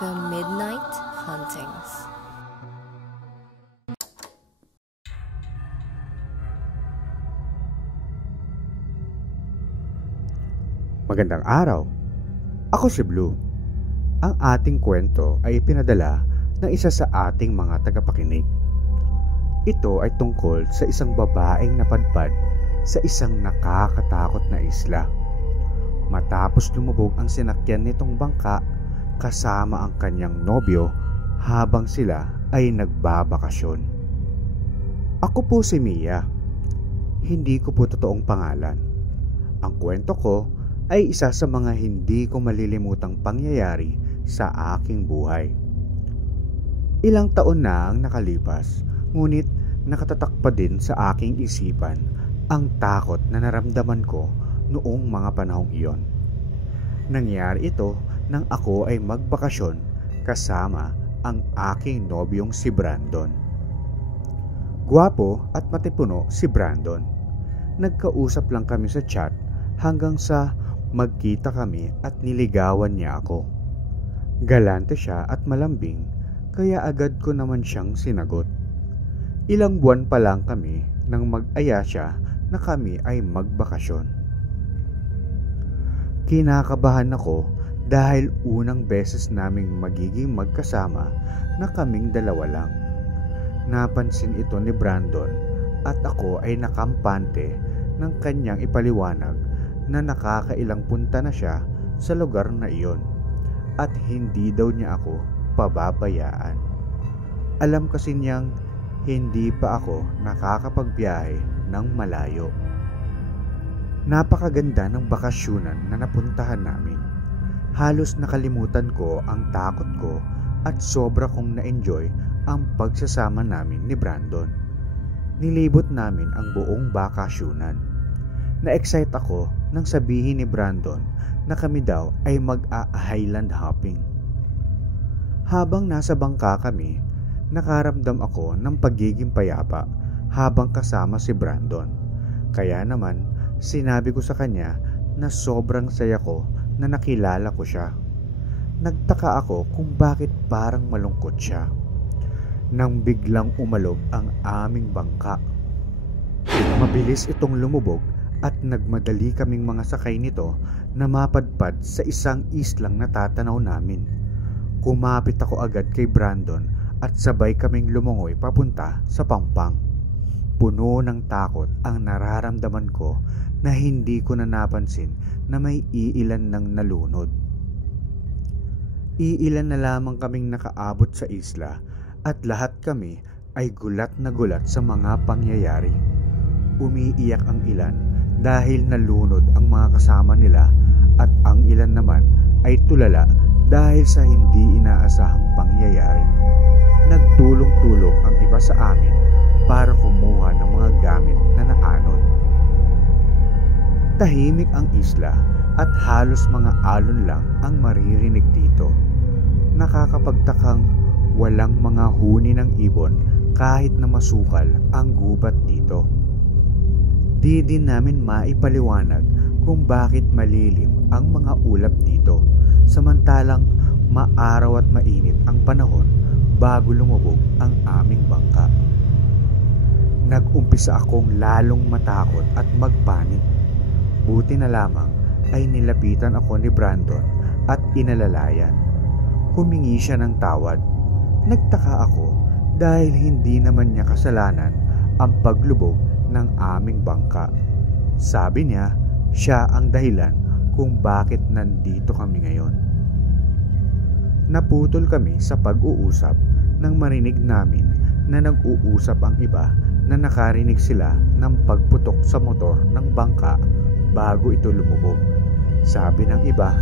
The Midnight Hauntings. Magandang araw. Ako si Blue. Ang ating kwento ay ipinadala ng isa sa ating mga tagapakinig. Ito ay tungkol sa isang babaeng napadpad sa isang nakakatakot na isla. Matapos lumubog ang sinakyan nitong bangka kasama ang kanyang nobyo habang sila ay nagbabakasyon. Ako po si Mia. Hindi ko po totoong pangalan. Ang kwento ko ay isa sa mga hindi ko malilimutang pangyayari sa aking buhay. Ilang taon na ang nakalipas, ngunit nakatatak pa din sa aking isipan ang takot na naramdaman ko noong mga panahong iyon. Nangyari ito nang ako ay magbakasyon kasama ang aking nobyong si Brandon. Gwapo at matipuno si Brandon. Nagkausap lang kami sa chat hanggang sa magkita kami at niligawan niya ako. Galante siya at malambing, kaya agad ko naman siyang sinagot. Ilang buwan pa lang kami nang mag-aya siya na kami ay magbakasyon. Kinakabahan ako dahil unang beses naming magiging magkasama na kaming dalawa lang. Napansin ito ni Brandon at ako ay nakampante ng kanyang ipaliwanag na nakakailang punta na siya sa lugar na iyon at hindi daw niya ako pababayaan. Alam kasi niyang hindi pa ako nakakapagbiyahe ng malayo. Napakaganda ng bakasyunan na napuntahan namin. Halos nakalimutan ko ang takot ko at sobra kong na-enjoy ang pagsasama namin ni Brandon. Nilibot namin ang buong bakasyunan. Na-excite ako nang sabihin ni Brandon na kami daw ay mag-a-highland hopping. Habang nasa bangka kami, nakaramdam ako ng pagiging payapa habang kasama si Brandon. Kaya naman, sinabi ko sa kanya na sobrang saya ko na nakilala ko siya. Nagtaka ako kung bakit parang malungkot siya nang biglang umalog ang aming bangka. Mabilis itong lumubog at nagmadali kaming mga sakay nito na mapadpad sa isang islang natatanaw namin. Kumapit ako agad kay Brandon at sabay kaming lumungoy papunta sa Pampang. Puno ng takot ang nararamdaman ko na hindi ko na napansin na may iilan ng nalunod. Iilan na lamang kaming nakaabot sa isla at lahat kami ay gulat na gulat sa mga pangyayari. Umiiyak ang ilan dahil nalunod ang mga kasama nila at ang ilan naman ay tulala dahil sa hindi inaasahang pangyayari. Nagtulong-tulong ang iba sa amin para kumuha ng mga gamit na naanod. Tahimik ang isla at halos mga alon lang ang maririnig dito. Nakakapagtakang walang mga huni ng ibon kahit na masukal ang gubat dito. Di din namin maipaliwanag kung bakit malilim ang mga ulap dito, samantalang maaraw at mainit ang panahon bago lumubog ang aming bangka. Nag-umpisa akong lalong matakot at magpanik. Buti na lamang ay nilapitan ako ni Brandon at inalalayan. Humingi siya ng tawad. Nagtaka ako dahil hindi naman niya kasalanan ang paglubog ng aming bangka. Sabi niya, siya ang dahilan kung bakit nandito kami ngayon. Naputol kami sa pag-uusap nang marinig namin na nag-uusap ang iba na nakarinig sila ng pagputok sa motor ng bangka bago ito lumubog. Sabi ng iba,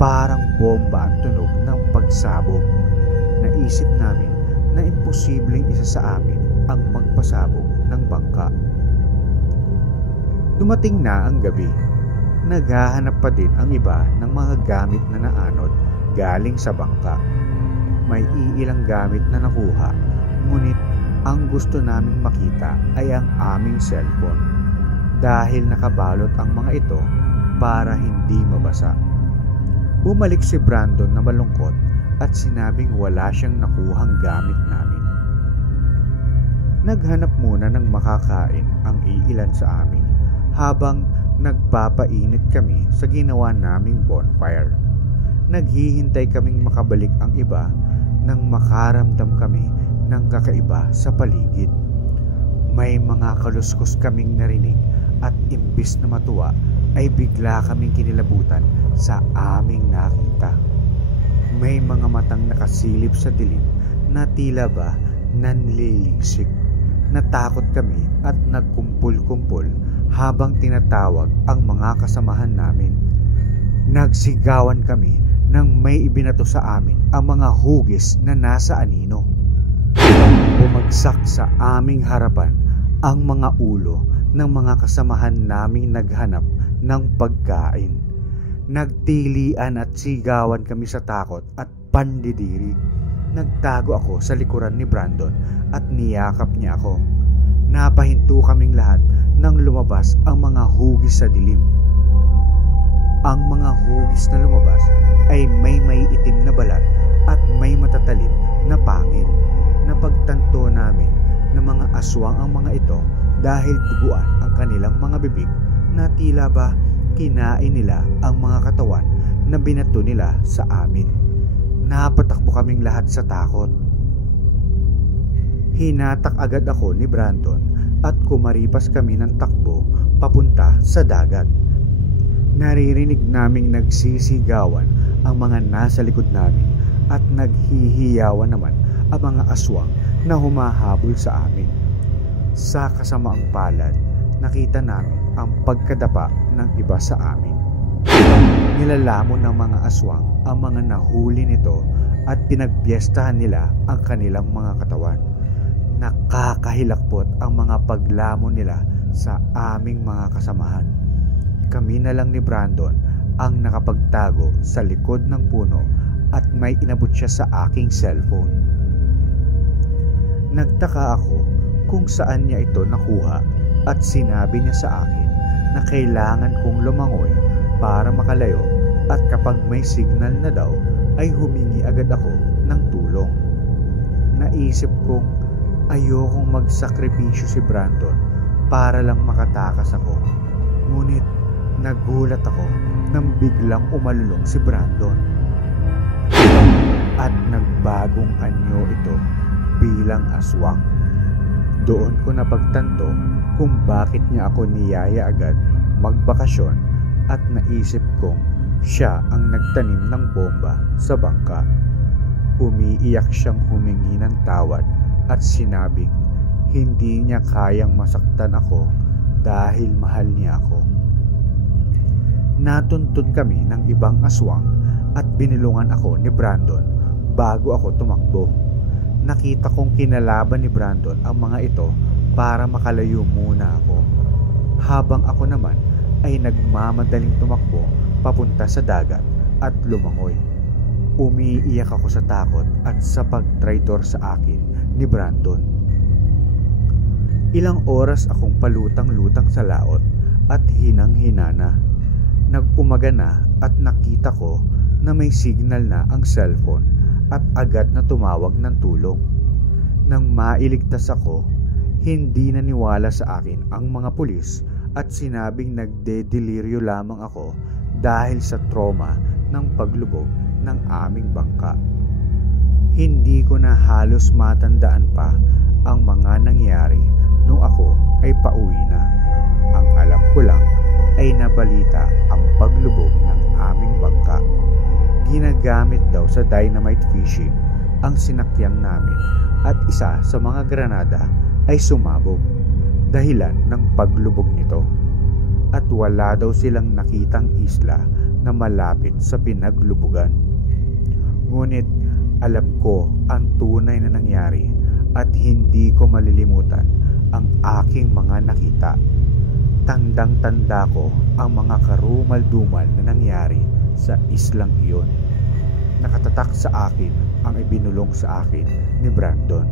parang bomba ang tunog ng pagsabog. Naisip namin na imposibleng isa sa amin ang magpasabog ng bangka. Dumating na ang gabi. Naghahanap pa din ang iba ng mga gamit na naanod galing sa bangka. May iilang gamit na nakuha, ngunit ang gusto naming makita ay ang aming cellphone dahil nakabalot ang mga ito para hindi mabasa. Bumalik si Brandon na malungkot at sinabing wala siyang nakuhang gamit namin. Naghanap muna ng makakain ang iilan sa amin habang nagpapainit kami sa ginawa naming bonfire. Naghihintay kaming makabalik ang iba nang makaramdam kami ng kakaiba sa paligid. May mga kaluskos kaming narinig at imbis na matuwa ay bigla kaming kinilabutan sa aming nakita. May mga matang nakasilip sa dilim na tila ba nanlilisik. Natakot kami at nagkumpul-kumpul habang tinatawag ang mga kasamahan namin. Nagsigawan kami nang may ibinato sa amin ang mga hugis na nasa anino. Bumagsak sa aming harapan ang mga ulo ng mga kasamahan naming naghanap ng pagkain. Nagtilian at sigawan kami sa takot at pandidiri. Nagtago ako sa likuran ni Brandon at niyakap niya ako. Napahinto kaming lahat nang lumabas ang mga hugis sa dilim. Ang mga hugis na lumabas ay may itim na balat at may matatalim na pangil. Napagtanto namin na mga aswang ang mga ito dahil duguan ang kanilang mga bibig na tila ba kinain nila ang mga katawan na binato nila sa amin. Napatakbo kaming lahat sa takot. Hinatak agad ako ni Brandon at kumaripas kami ng takbo papunta sa dagat. Naririnig naming nagsisigawan ang mga nasa likod namin at naghihiyawan naman ang mga aswang na humahabol sa amin. Sa kasamaang palad, nakita namin ang pagkadapa ng iba sa amin. Nilalamon ng mga aswang ang mga nahuli nito at pinagpiestahan nila ang kanilang mga katawan. Nakakahilakbot ang mga paglamon nila sa aming mga kasamahan. Kami na lang ni Brandon ang nakapagtago sa likod ng puno at may inabot siya sa aking cellphone. Nagtaka ako kung saan niya ito nakuha at sinabi niya sa akin na kailangan kong lumangoy para makalayo at kapag may signal na daw ay humingi agad ako ng tulong. Naisip kong ayokong magsakripisyo si Brandon para lang makatakas ako. Ngunit nagulat ako nang biglang umalulong si Brandon. At nagbagong anyo ito bilang aswang. Doon ko napagtanto kung bakit niya ako niyaya agad magbakasyon at naisip kong siya ang nagtanim ng bomba sa bangka. Umiiyak siyang humingi ng tawad at sinabing hindi niya kayang masaktan ako dahil mahal niya ako. Natuntun kami ng ibang aswang at binilungan ako ni Brandon bago ako tumakbo. Nakita kong kinalaban ni Brandon ang mga ito para makalayo muna ako. Habang ako naman ay nagmamadaling tumakbo papunta sa dagat at lumangoy. Umiiyak ako sa takot at sa pagtraitor sa akin ni Brandon. Ilang oras akong palutang-lutang sa laot at hinang-hinana. Nag-umaga na at nakita ko na may signal na ang cellphone at agad na tumawag ng tulong. Nang mailigtas ako, hindi naniwala sa akin ang mga pulis at sinabing nagde-deliryo lamang ako dahil sa trauma ng paglubog ng aming bangka. Hindi ko na halos matandaan pa ang mga nangyari nung ako ay pauwi na. Ang alam ko lang ay nabalita ang paglubog ng aming bangka. Ginagamit daw sa dynamite fishing ang sinakyan namin at isa sa mga granada ay sumabog dahilan ng paglubog nito. At wala daw silang nakitang isla na malapit sa pinaglubugan. Ngunit alam ko ang tunay na nangyari at hindi ko malilimutan ang aking mga nakita. Tandang-tanda ko ang mga karumal-dumal na nangyari sa islang iyon. Nakatatak sa akin ang ibinulong sa akin ni Brandon.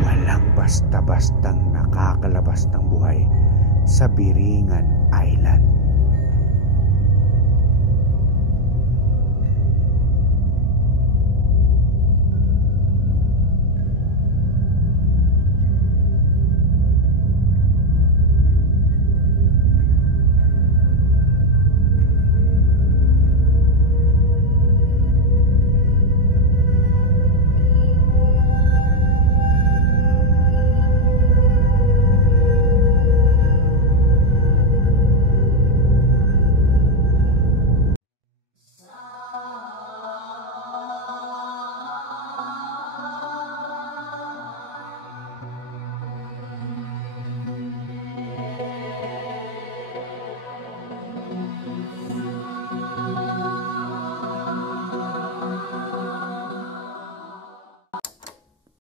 Walang basta-bastang nakakalabas ng buhay sa Biringan Island.